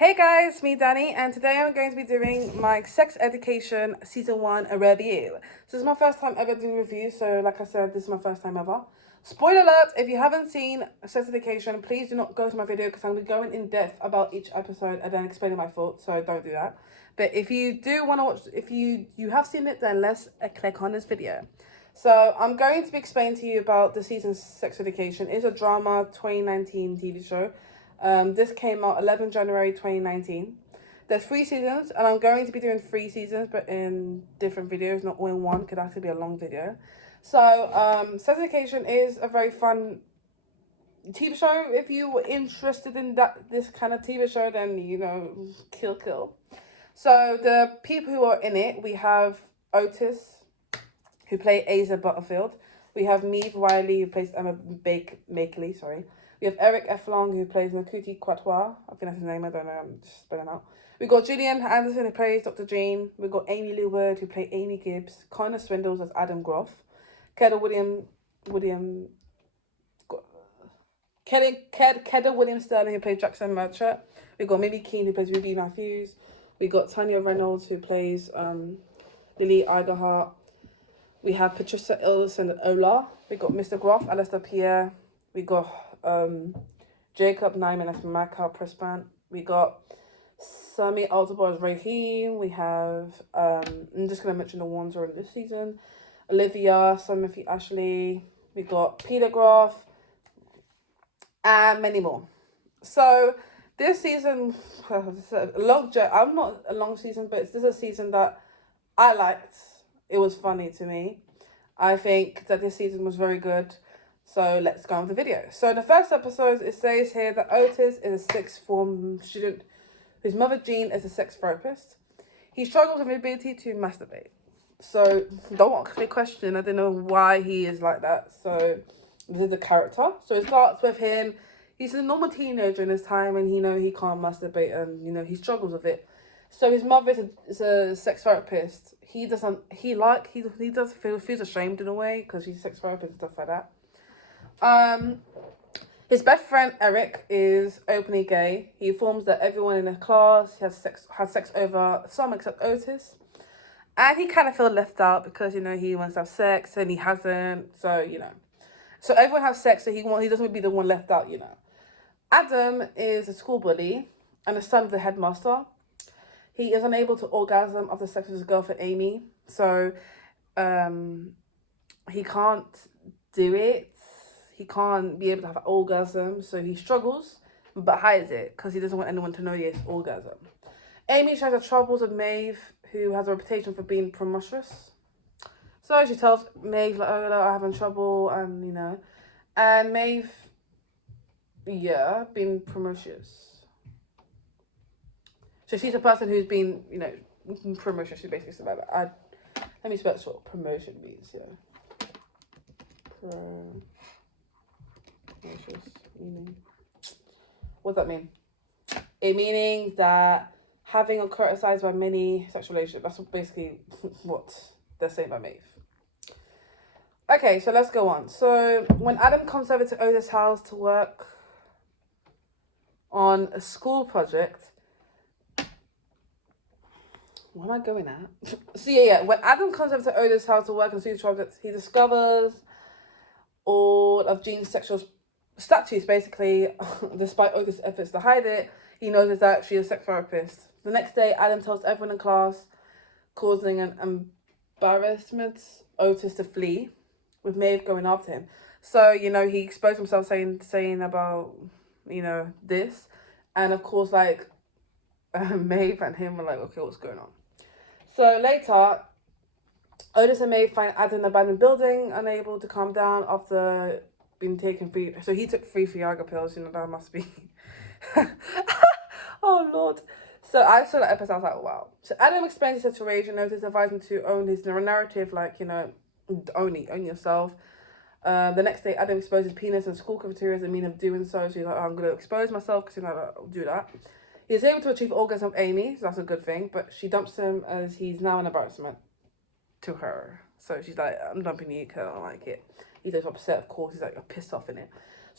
Hey guys, me Danny, and today I'm going to be doing my Sex Education Season 1 review. So this is my first time ever doing a review, so like I said, this is my first time ever. Spoiler alert, if you haven't seen Sex Education, please do not go to my video because I'm going to be going in depth about each episode and then explaining my thoughts, so don't do that. But if you do want to watch, if you have seen it, then let's click on this video. So I'm going to be explaining to you about the season's Sex Education. It's a drama 2019 TV show. This came out 11 January 2019. There's 3 seasons, and I'm going to be doing 3 seasons, but in different videos, not all in one, could actually be a long video. So, Sex Education is a very fun TV show. If you were interested in this kind of TV show, then, kill. So, the people who are in it, we have Otis, who played Asa Butterfield. We have Maeve Riley, who plays Emma Bakeley, sorry. We have Eric Eflong, who plays Nakuti Kwatwa. I think that's his name, I don't know, I'm just spelling out. We got Gillian Anderson, who plays Dr. Jane. We got Amy Lou Wood, who plays Amy Gibbs. Connor Swindles as Adam Groff. Kedda William Sterling, who plays Jackson Merchant. We got Mimi Keane, who plays Ruby Matthews. We got Tanya Reynolds, who plays Lily Igerhart. We have Patricia Ilson Ola. We got Mr. Groff, Alistair Pierre. We got Jacob Nyman as Maka Prespan. We got Sami Altabor as Raheem. We have I'm just gonna mention the ones who are in this season. Olivia, Timothy Ashley. We got Peter Groff and many more. So this season, a long journey. I'm not a long season, but this is a season that I liked. It was funny to me. I think that this season was very good. So let's go on with the video. So in the first episode, it says here that Otis is a 6th form student whose mother Jean is a sex therapist. He struggles with the ability to masturbate. So don't ask me a question. I don't know why he is like that. So this is the character. So it starts with him. He's a normal teenager in his time, and he can't masturbate, and he struggles with it. So his mother is a sex therapist. He does feels ashamed in a way because he's a sex therapist and stuff like that. His best friend Eric is openly gay. He informs that everyone in the class has sex over some except Otis, and he kind of feels left out because he wants to have sex and he hasn't. So so everyone has sex, so he doesn't want to be the one left out. Adam is a school bully and the son of the headmaster. He is unable to orgasm after sex with his girlfriend Amy, so he can't do it. He can't be able to have an orgasm, so he struggles, but hides it because he doesn't want anyone to know he has orgasm. Amy shares her troubles with Maeve, who has a reputation for being promiscuous. So she tells Maeve, like, oh, I'm having trouble, and Maeve, being promiscuous. So she's a person who's been, promiscuous. She basically said like that. Let me spell what promotion means, meaning. What does that mean? It meaning that having or criticized by many sexual relationships. That's basically what they're saying by Maeve. Okay, so let's go on. So when Adam comes over to Oda's house to work on a school project, where am I going at? So when Adam comes over to Oda's house to work on a school project, he discovers all of Jean's sexual statues, basically. Despite Otis' efforts to hide it, he notices that she's a sex therapist. The next day, Adam tells everyone in class, causing an embarrassment, Otis to flee, with Maeve going after him. So, he exposed himself saying about, this. And of course, Maeve and him were like, okay, what's going on? So later, Otis and Maeve find Adam in an abandoned building, unable to calm down after being taken free. So he took 3 Viagra pills, that must be. Oh, Lord. So I saw that episode, I was like, wow. So Adam explains his situation, Otis advised him to own his narrative, own yourself. The next day, Adam exposed his penis in school cafeteria as a mean of doing so. So he's like, I'm going to expose myself because, I'll do that. He's able to achieve orgasm of Amy, so that's a good thing. But she dumps him as he's now an embarrassment to her. So she's like, I'm dumping you because I don't like it. He's like upset, of course. He's like pissed off in it.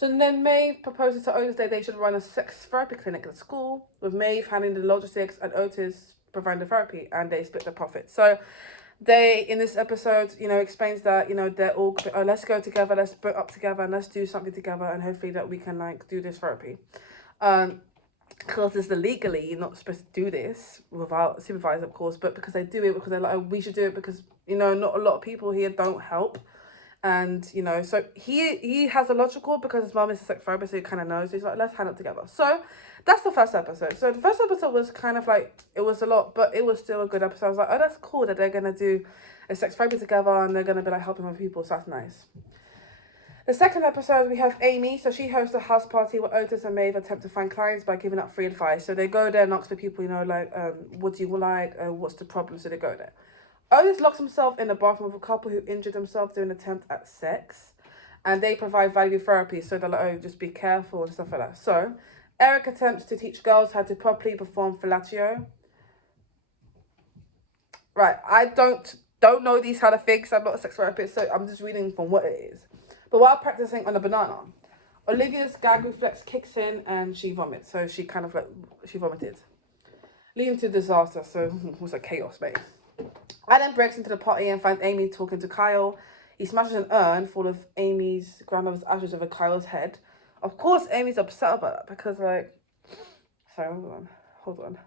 So then Maeve proposes to Otis that they should run a sex therapy clinic at school, with Maeve handling the logistics and Otis providing the therapy, and they split the profits. So they, in this episode, explains that, they're all, let's go together, let's break up together, and let's do something together, and hopefully that we can, do this therapy. Because it's illegally, you're not supposed to do this without supervisor, of course, but because they do it, because they're like, oh, we should do it because, not a lot of people here don't help. And, so he has a logical because his mom is a sex therapist, so he kind of knows. He's like, let's handle it together. So that's the first episode. So the first episode was kind of like, it was a lot, but it was still a good episode. I was like, oh, that's cool that they're going to do a sex therapy together and they're going to be like helping other people. So that's nice. The second episode, we have Amy. So she hosts a house party where Otis and Maeve attempt to find clients by giving out free advice. So they go there and ask the people, what do you like? What's the problem? So they go there. Otis locks himself in the bathroom with a couple who injured themselves during an attempt at sex. And they provide value therapy. So they're like, oh, just be careful and stuff like that. So Eric attempts to teach girls how to properly perform fellatio. Right, I don't know these kind of things. I'm not a sex therapist, so I'm just reading from what it is. But while practicing on a banana, Olivia's gag reflex kicks in and she vomits. So she kind of she vomited, leading to disaster. So it was a chaos, mate. Adam breaks into the party and finds Amy talking to Kyle. He smashes an urn full of Amy's grandmother's ashes over Kyle's head. Of course, Amy's upset about that because, sorry, hold on.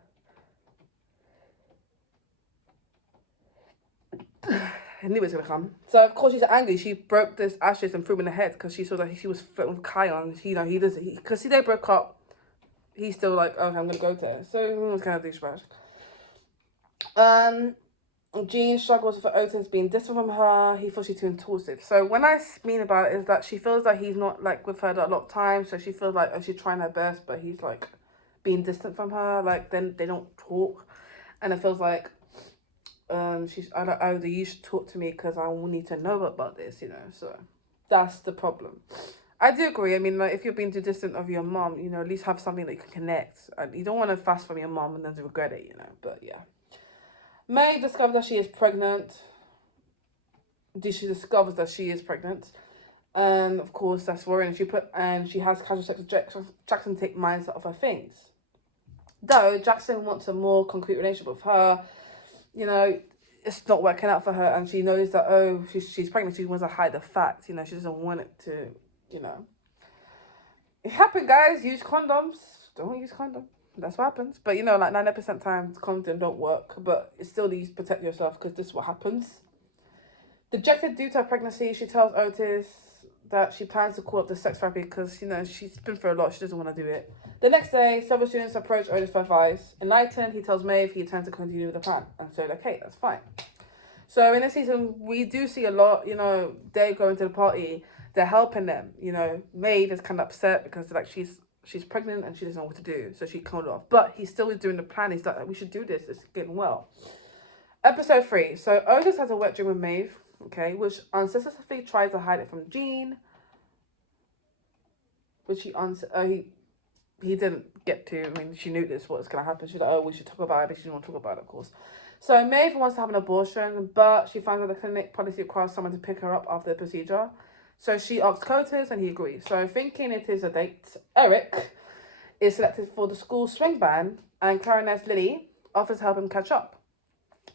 I knew it was going to come. So, of course, she's angry. She broke this ashes and threw him in the head because she saw that she was flirting with Kyle. And, because they broke up, he's still like, okay, I'm going to go there. So, it was kind of douchebag. Jean struggles with Otis being distant from her. He feels she's too intrusive. So when I mean about it is that she feels like he's not with her a lot of times. So she feels like she's trying her best, but he's being distant from her. Then they don't talk, and it feels like you should talk to me because I will need to know about this. So that's the problem. I do agree. I mean, if you're being too distant of your mom, at least have something that you can connect. And you don't want to fast from your mom and then regret it. But yeah. May discovers that she is pregnant. She discovers that she is pregnant. And of course that's worrying. She has casual sex with Jackson take minds out of her things. Though Jackson wants a more concrete relationship with her, it's not working out for her, and she knows that she's pregnant. She wants to hide the fact. She doesn't want it to. It happened, guys. Use condoms. Don't use condoms. That's what happens. But 90% times condoms don't work. But it still needs to protect yourself because this is what happens. Dejected due to her pregnancy, she tells Otis that she plans to call up the sex therapy because, she's been through a lot. She doesn't want to do it. The next day, several students approach Otis for advice. Enlightened, he tells Maeve he intends to continue with the plan. And so, okay, that's fine. So in this season, we do see a lot, they go into the party, they're helping them. Maeve is kind of upset because she's pregnant and she doesn't know what to do. So she called off. But he's still doing the plan. He's like, we should do this. It's getting well. Episode 3. So Otis has a wet dream with Maeve, okay, which unsuccessfully tries to hide it from Jean. Which he didn't get to. I mean, she knew this, what was going to happen. She's like, oh, we should talk about it. But she didn't want to talk about it, of course. So Maeve wants to have an abortion, but she finds out the clinic policy requires someone to pick her up after the procedure. So she asks Otis and he agrees. So thinking it is a date, Eric is selected for the school swing band and clarinetist Lily offers to help him catch up.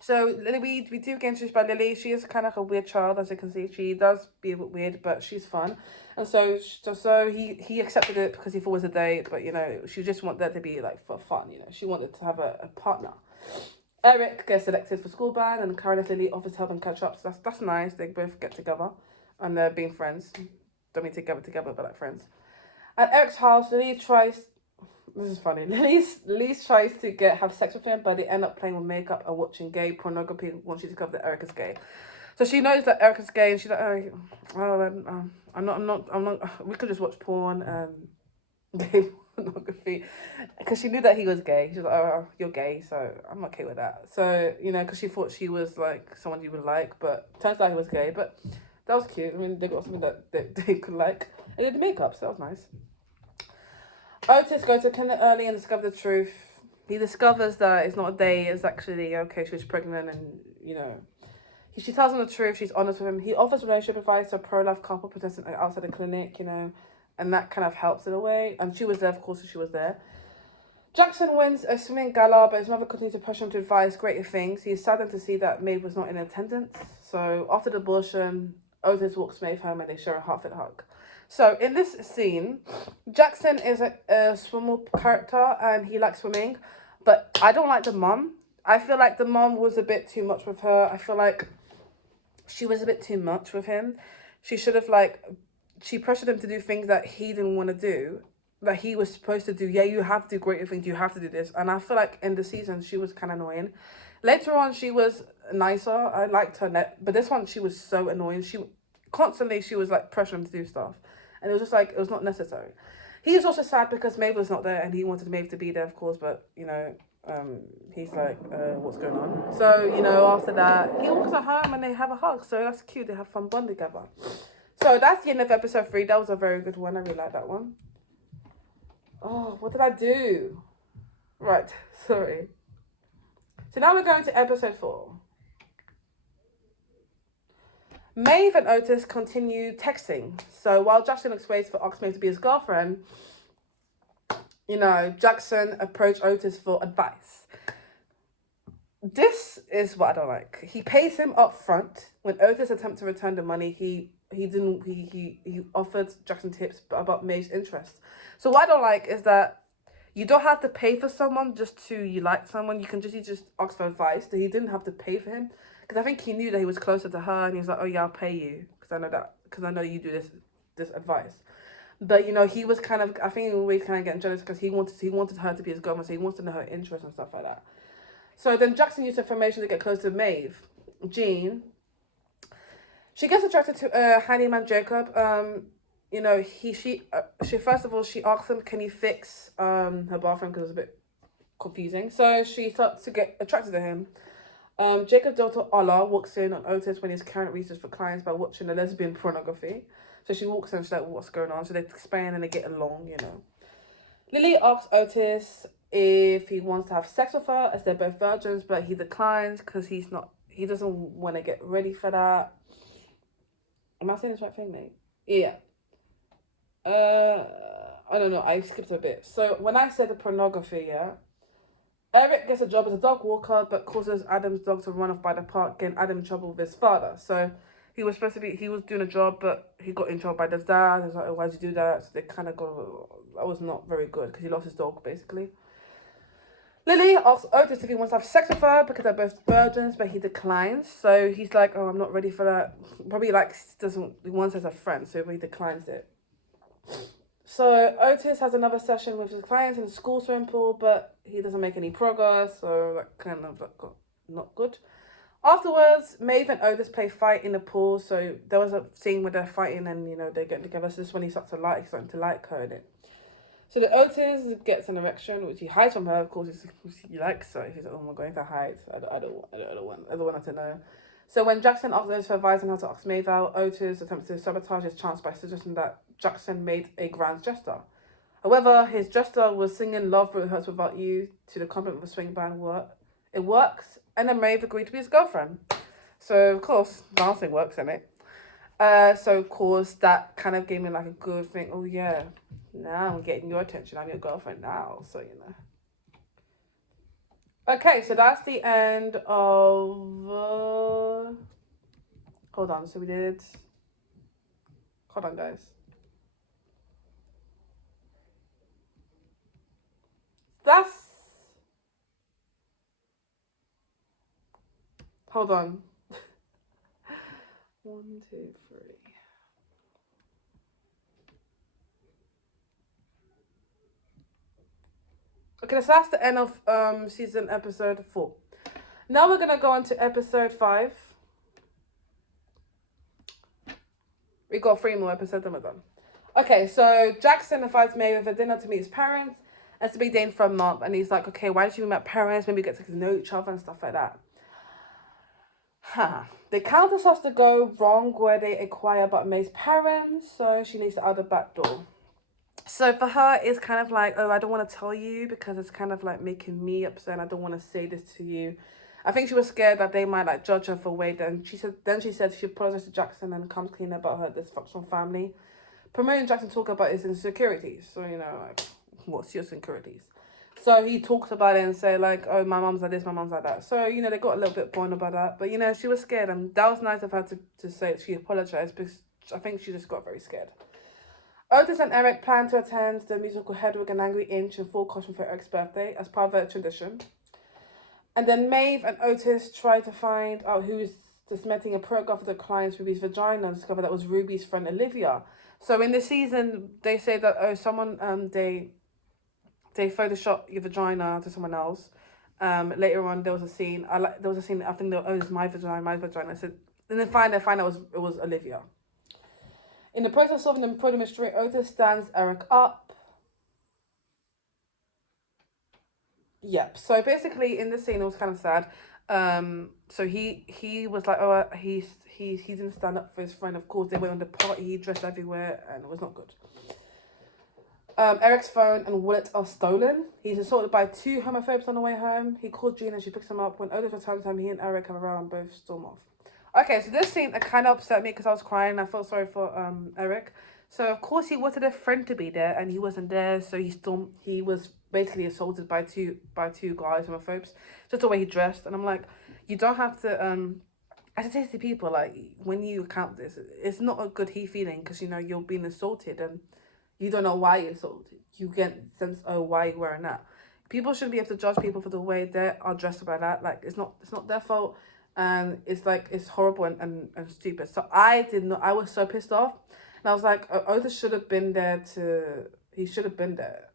So Lily, we do get introduced by Lily. She is kind of a weird child, as you can see. She does be a bit weird, but she's fun. And so he accepted it because he thought it was a date, but she just wanted that to be for fun. She wanted to have a partner. Eric gets selected for school band and clarinetist Lily offers to help him catch up. So that's nice. They both get together. And they're being friends. Don't mean together, but friends. At Eric's house, Lily tries... This is funny. Lily tries to have sex with him, but they end up playing with makeup and watching gay pornography once she discovers that Eric is gay. So she knows that Eric is gay, and she's like, I'm not. We could just watch porn and gay pornography, because she knew that he was gay. She was like, oh, you're gay, so I'm okay with that. So because she thought she was someone you would like, but turns out he was gay, but. That was cute. I mean, they got something that they could like. And did the makeup, so that was nice. Otis goes to clinic early and discovers the truth. He discovers that it's not a day, it's actually, okay, she was pregnant and, she tells him the truth, she's honest with him. He offers relationship advice to a pro-life couple protesting outside the clinic, and that kind of helps in a way. And she was there, of course, she was there. Jackson wins a swimming gala, but his mother continues to push him to advise greater things. He is saddened to see that Maeve was not in attendance. So after the abortion, Otis walks Maeve home and they share a heartfelt hug. So in this scene, Jackson is a swimmer character and he likes swimming, but I don't like the mom. I feel like the mom was a bit too much with her. I feel like she was a bit too much with him. She should have she pressured him to do things that he didn't want to do, that he was supposed to do. Yeah, you have to do greater things, you have to do this. And I feel like in the season, she was kind of annoying. Later on, she was nicer. I liked her, but this one, she was so annoying. She was like pressuring him to do stuff. And it was just like, it was not necessary. He was also sad because Maeve was not there and he wanted Maeve to be there, of course, but, he's like, what's going on? So, after that, he walks her home and they have a hug. So that's cute. They have fun bond together. So that's the end of episode 3. That was a very good one. I really like that one. Oh, what did I do? Right, sorry. So now we're going to episode 4. Maeve and Otis continue texting. So while Jackson waits for Maeve to be his girlfriend, Jackson approached Otis for advice. This is what I don't like. He pays him up front. When Otis attempted to return the money, he offered Jackson tips about Maeve's interest. So what I don't like is that you don't have to pay for someone just to you like someone. You just ask for advice. That he didn't have to pay for him because I think he knew that he was closer to her and he was like, oh yeah, I'll pay you because I know you do this advice. But he was kind of, I think he was kind of getting jealous because he wanted her to be his girlfriend, so he wants to know her interests and stuff like that. So then Jackson used information to get close to Maeve. Jean, she gets attracted to handyman Jacob. She first of all, she asks him, can he fix her bathroom because it was a bit confusing. So she starts to get attracted to him. Jacob's daughter Ola walks in on Otis when he's carrying research for clients by watching the lesbian pornography. So she walks in and she's like, what's going on? So they explain and they get along, Lily asks Otis if he wants to have sex with her as they're both virgins, but he declines because he doesn't want to get ready for that. Am I saying this right thing, mate? Yeah. I don't know. I skipped a bit. So when I said the pornography, yeah, Eric gets a job as a dog walker, but causes Adam's dog to run off by the park, getting Adam in trouble with his father. So he was doing a job, but he got in trouble by his dad. He's like, oh, why'd you do that? So they kind of that was not very good because he lost his dog, basically. Lily asks Otis if he wants to have sex with her because they're both virgins, but he declines. So he's like, oh, I'm not ready for that. Probably he wants as a friend, so he declines it. So Otis has another session with his clients in the school swimming pool, but he doesn't make any progress, so that kind of not good. Afterwards, Maeve and Otis play fight in the pool, so there was a scene where they're fighting and, they get together. So this is when he's starting to like her in it. So the Otis gets an erection, which he hides from her, of course, he likes her. He's like, oh, I'm going to hide. I don't want her to know. So when Jackson asks Otis for advice on how to ask Maeve out, Otis attempts to sabotage his chance by suggesting that Jackson made a grand gesture. However, his gesture was singing Love Really Hurts Without You to the accompaniment of a swing band. It works, and then Maeve agreed to be his girlfriend. So, of course, dancing works, innit? So, of course, that kind of gave me like a good thing. Oh, yeah, now I'm getting your attention. I'm your girlfriend now, so, Okay, so that's the end of... Hold on, so we did... Hold on, guys. That's... Hold on. 1, 2, 3. Okay, so that's the end of season episode 4. Now we're gonna go on to episode 5. We got 3 more episodes and we're done. Okay, so Jackson invites Maeve for dinner to meet his parents. And it's a big day for a month. And he's like, okay, why did you meet my parents? Maybe get to know each other and stuff like that. The countess has to go wrong where they acquire about Maeve's parents. So she needs to out the back door. So for her, it's kind of like, oh, I don't want to tell you because it's kind of like making me upset. And I don't want to say this to you. I think she was scared that they might judge her for weight. Then she said she apologized to Jackson and comes clean about her dysfunctional family. promoting Jackson talk about his insecurities. So, you know, like, what's your insecurities? So he talks about it and say like, oh, my mum's like this, my mum's like that. So, you know, they got a little bit born about that. But, you know, she was scared. And that was nice of her to say she apologized, because I think she just got very scared. Otis and Eric plan to attend the musical Hedwig and Angry Inch in full costume for Eric's birthday as part of their tradition. And then Maeve and Otis try to find out who's dismantling a photograph of the client's Ruby's vagina and discover that was Ruby's friend Olivia. So in the season, they say that someone they photoshopped your vagina to someone else. Later on, there was a scene. I think it's my vagina. So and then they find out it was Olivia. In the process of solving the murder mystery, Otis stands Eric up. Yep. So basically, in this scene, it was kind of sad. So he was like, oh, he didn't stand up for his friend. Of course, they went on the party. He dressed everywhere, and it was not good. Eric's phone and wallet are stolen. He's assaulted by 2 homophobes on the way home. He calls Jean and she picks him up. When Otis returns home, he and Eric have a row and both storm off. Okay, so this scene kind of upset me because I was crying. I felt sorry for Eric. So of course he wanted a friend to be there and he wasn't there. So he was basically assaulted by two guys, homophobes, just the way he dressed. And I'm like, you don't have to I say to people, like, when you account this, it's not a good feeling because, you know, you're being assaulted and you don't know why you're assaulted. You get sense, oh, why are you wearing that? People shouldn't be able to judge people for the way they are dressed about that. Like, it's not their fault. And it's like, it's horrible and stupid. So I was so pissed off. And I was like, Otis should have been there he should have been there.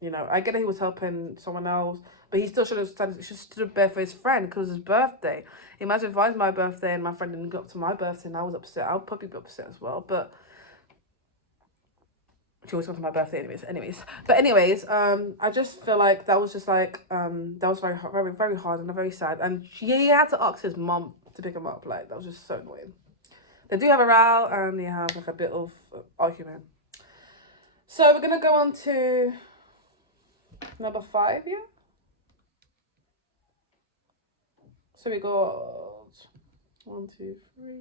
You know, I get that he was helping someone else, but he still should have stood there for his friend because it was his birthday. Imagine if it was my birthday and my friend didn't go up to my birthday and I was upset. I would probably be upset as well, but she always comes to my birthday anyways. But I just feel like that was just like, that was very, very, very hard and very sad. And he had to ask his mum to pick him up. Like, that was just so annoying. They do have a row and they have like a bit of argument. So we're going to go on to number 5 here. So we got 1, 2, 3.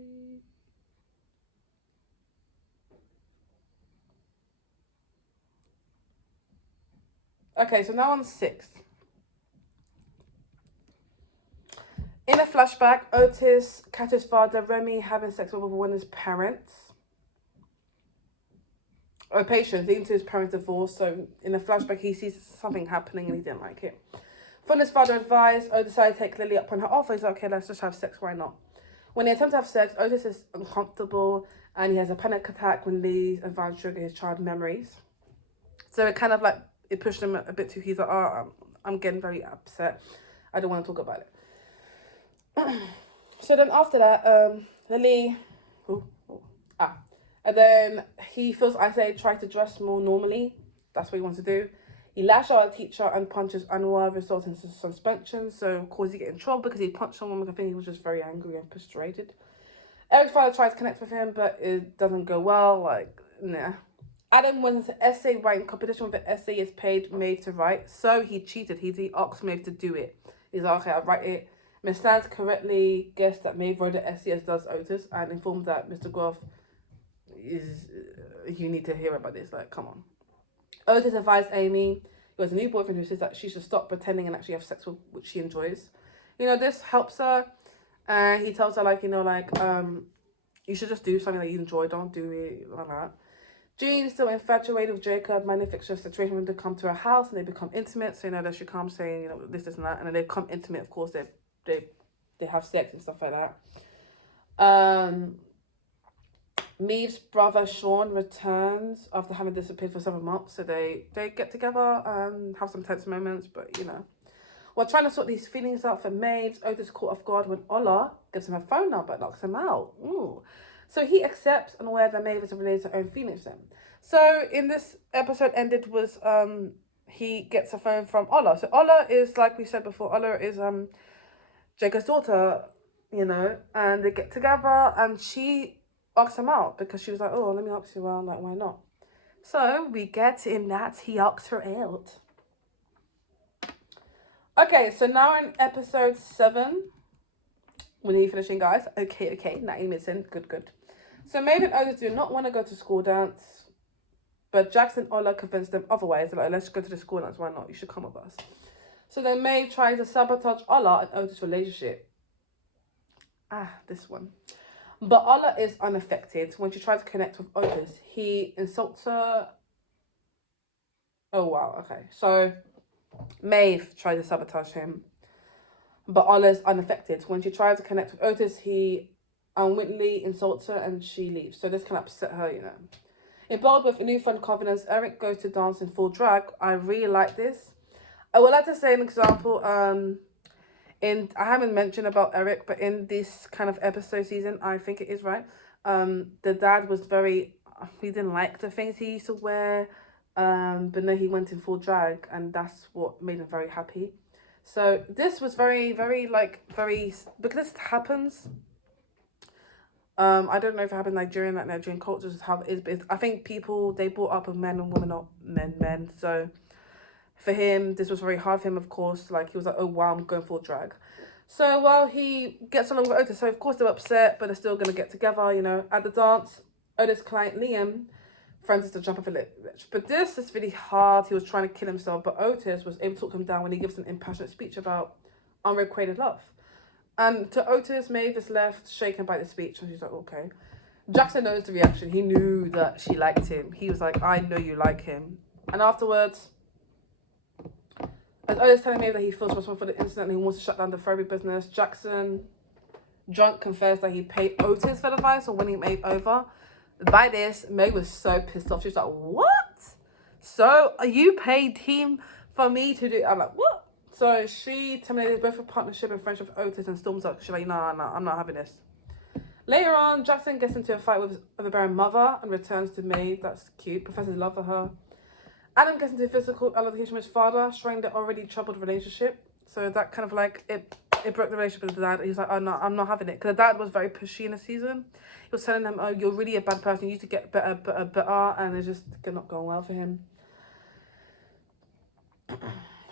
Okay, so now on 6. In a flashback, Otis catches father Remy having sex with one of his parents. Patience, leading to his parents' divorce. So in a flashback, he sees something happening and he didn't like it. From his father advised, Otis decided to take Lily up on her offer. He's like, okay, let's just have sex, why not? When they attempt to have sex, Otis is uncomfortable and he has a panic attack when Lee's advice trigger his child memories. So it kind of like, it pushed him a bit too. He's like, oh, I'm getting very upset. I don't want to talk about it. So then after that, Lily, and then he feels isolated, tries to dress more normally. That's what he wants to do. He lashes out at the teacher and punches Anwar, resulting in suspension. So, of course, he gets in trouble because he punched someone. I think he was just very angry and frustrated. Eric's father tries to connect with him, but it doesn't go well. Like, nah. Adam wins an essay writing competition with the essay paid Maeve to write. So he cheated. He asked Maeve to do it. He's like, okay, I'll write it. Miss Stans correctly guessed that Maeve wrote the essay as does Otis and informed that Mr. Groff you need to hear about this. Like, come on. Otis advised Amy, who has a new boyfriend, who says that she should stop pretending and actually have sex with which she enjoys. You know, this helps her. He tells her, like, you know, like, you should just do something that you enjoy. Don't do it like that. Jean, still infatuated with Jacob, managed to fix a situation when they come to her house and they become intimate. So, you know, that she comes saying, you know, this and that. And then they become intimate, of course. They have sex and stuff like that. Maeve's brother Sean returns after having disappeared for 7 months. So they get together and have some tense moments. But, you know, while trying to sort these feelings out for Maeve, Otis caught off guard when Ola gives him her phone number and knocks him out. Ooh. So he accepts and aware that Maeve is related to her own feelings to him. So in this episode ended was he gets a phone from Ola. So Ola is, like we said before, Ola is Jacob's daughter, you know, and they get together and she asks him out because she was like, oh, let me ask you out, like, why not? So we get in that he asks her out. Okay, so now in episode 7, we're nearly finishing, guys. Okay, 90 minutes in, good. So Maeve and Otis do not want to go to school dance. But Jax and Ola convinced them otherwise. They're like, let's go to the school nights. Why not? You should come with us. So then Maeve tries to sabotage Ola and Otis' relationship. This one. But Ola is unaffected. When she tries to connect with Otis, he insults her. Oh, wow. Okay. So Maeve tries to sabotage him. But Ola's unaffected. When she tries to connect with Otis, he unwittingly insults her and she leaves. So this can upset her, you know. Involved with newfound confidence, Eric goes to dance in full drag. I really like this. I would like to say an example. I haven't mentioned about Eric, but in this kind of episode season, I think it is right. The dad was he didn't like the things he used to wear. But then he went in full drag, and that's what made him very happy. So this was very, very because this happens. I don't know if it happens Nigerian culture is how it is, but I think people, they brought up with men and women, not men. So for him, this was very hard for him, of course. Like, he was like, oh wow, I'm going full drag. So while he gets along with Otis, so of course they're upset, but they're still going to get together, you know. At the dance, Otis' client Liam friends to jump off a ledge. But this is really hard. He was trying to kill himself, but Otis was able to talk him down when he gives an impassionate speech about unrequited love. And to Otis, Maeve is left shaken by the speech, and she's like, okay. Jackson knows the reaction. He knew that she liked him. He was like, I know you like him. And afterwards, as Otis telling Maeve that he feels responsible for the incident and he wants to shut down the therapy business, Jackson, drunk, confessed that he paid Otis for the advice or winning Maeve over. By this, Maeve was so pissed off. She was like, what? So you paid him for me to do? I'm like, what? So she terminated both her partnership and friendship with Otis and storms out. She's like, nah, I'm not having this. Later on, Jackson gets into a fight with his overbearing mother and returns to Maeve. That's cute. Professes love for her. Adam gets into a physical altercation with his father, showing their already troubled relationship. So that kind of like, it broke the relationship with the dad. He's like, oh no, I'm not having it. Because the dad was very pushy in the season. He was telling him, oh, you're really a bad person. You need to get better. And it's just not going well for him.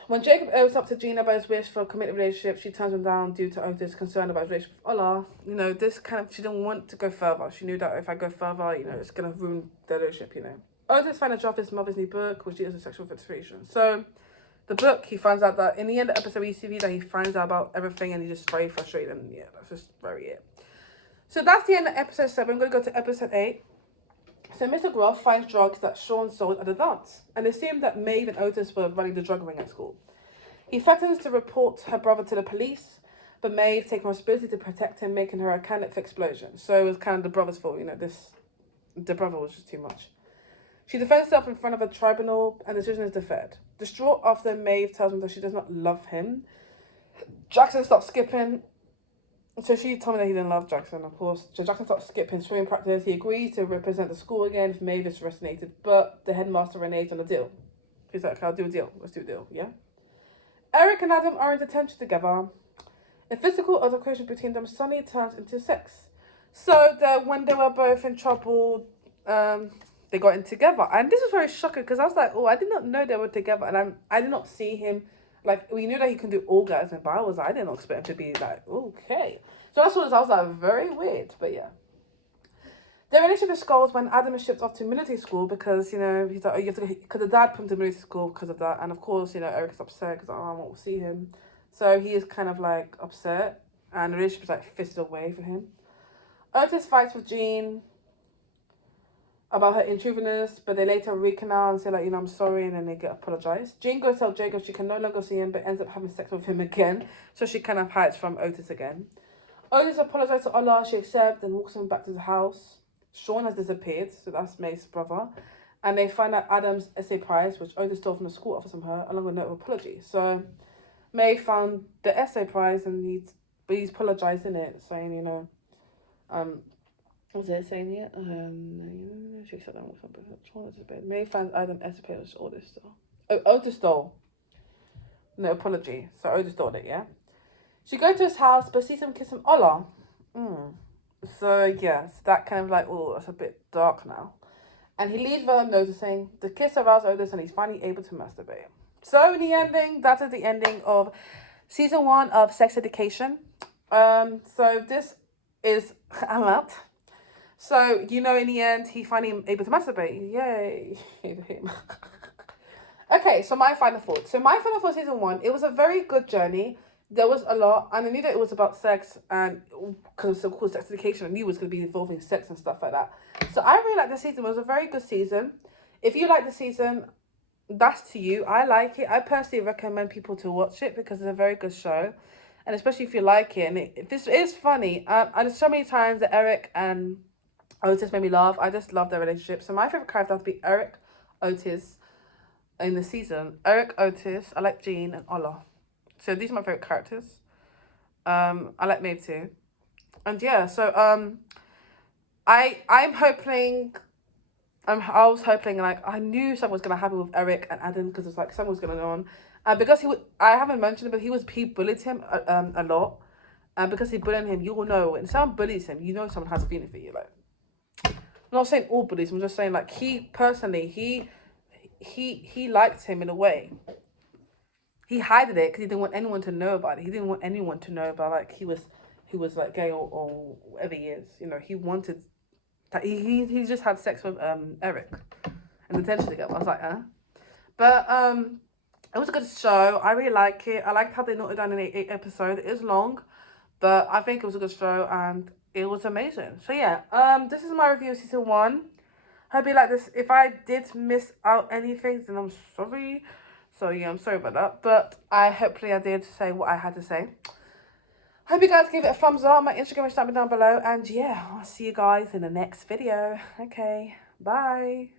When Jacob owes up to Gina about his wish for a committed relationship, she turns him down due to Otis' concern about his relationship with Ola. You know, this kind of, she didn't want to go further. She knew that if I go further, you know, it's going to ruin their relationship, you know. Otis finds a draft of his mother's new book, which deals with sexual frustration. So, the book, he finds out that, in the end of the episode, we see that he finds out about everything and he's just very frustrated. And yeah, that's just very it. So, that's the end of episode 7. I'm going to go to episode 8. So Mr. Groff finds drugs that Sean sold at the dance and assumed that Maeve and Otis were running the drug ring at school. He threatens to report her brother to the police, but Maeve takes responsibility to protect him, making her a candidate for explosion. So it was kind of the brother's fault, you know, the brother was just too much. She defends herself in front of a tribunal and the decision is deferred. Distraught after Maeve tells him that she does not love him, Jackson starts skipping. So she told me that he didn't love Jackson, of course. So Jackson starts skipping swimming practice. He agrees to represent the school again if Maeve is resonated, but the headmaster reneges on the deal. He's like, okay, I'll do a deal. Let's do a deal, yeah? Eric and Adam are in detention together. A physical altercation between them suddenly turns into sex. So when they were both in trouble, they got in together. And this was very shocking because I was like, oh, I did not know they were together. And I did not see him. Like, we knew that he can do orgasm, but I didn't expect him to be like, okay. So that's what I was like, very weird, but yeah. Their relationship skulls when Adam is shipped off to military school because, you know, he's like, oh, you have to, because the dad put him to military school because of that. And of course, you know, Eric's upset because, I won't see him. So he is kind of like upset and the relationship is like fisted away for him. Otis fights with Jean about her intrusiveness, but they later reconcile and say, like, you know, I'm sorry, and then they get apologized. Jean goes to tell Jacob she can no longer see him, but ends up having sex with him again, so she kind of hides from Otis again. Otis apologizes to Ola, she accepts, and walks him back to the house. Sean has disappeared, so that's Maeve's brother, and they find out Adam's essay prize, which Otis stole from the school office from her, along with a note of apology. So Maeve found the essay prize, and he's apologized in it, saying, you know, what's it saying here? She said that was something. Maeve finds Adam essay prize, Otis stole. Oh, Otis stole. No apology. So Otis stole it, yeah? She goes to his house, but sees him kissing Ola. So, yes, that kind of like, oh, that's a bit dark now. And he leaves without noticing. The kiss arouses Otis, and he's finally able to masturbate. So, in the ending, that is the ending of season 1 of Sex Education. So, this is, I'm out. So, you know, in the end, he finally able to masturbate. Yay. Okay, so my final thoughts. So my final thoughts season 1, it was a very good journey. There was a lot, and I knew that it was about sex, and because of course sex education, I knew it was going to be involving sex and stuff like that. So I really liked the season. It was a very good season. If you like the season, that's to you. I like it. I personally recommend people to watch it because it's a very good show, and especially if you like it. And this is funny. And there's so many times that Eric and Otis made me laugh. I just love their relationship. So my favorite character has to be Eric, Otis, in the season. Eric, Otis. I like Jean and Ola. So these are my favorite characters. I like Maeve too, and yeah. So I'm hoping. I was hoping, like, I knew something was gonna happen with Eric and Adam because it's like something was going on, and because I haven't mentioned it, but he bullied him a lot, and because he bullied him, you will know when someone bullies him, you know someone has a feeling for you. Like, I'm not saying all bullies, I'm just saying like he personally he liked him in a way. He hid it because he didn't want anyone to know about it. He didn't want anyone to know about like he was like gay or whatever he is. You know, he wanted that he just had sex with Eric and attention together. I was like, but it was a good show. I really like it. I liked how they noted down in 8 episodes. It is long, but I think it was a good show and it was amazing. So yeah, this is my review of season 1. Hope you like this. If I did miss out anything, then I'm sorry. So yeah, I'm sorry about that. But hopefully I did say what I had to say. Hope you guys give it a thumbs up. My Instagram is down below. And yeah, I'll see you guys in the next video. Okay, bye.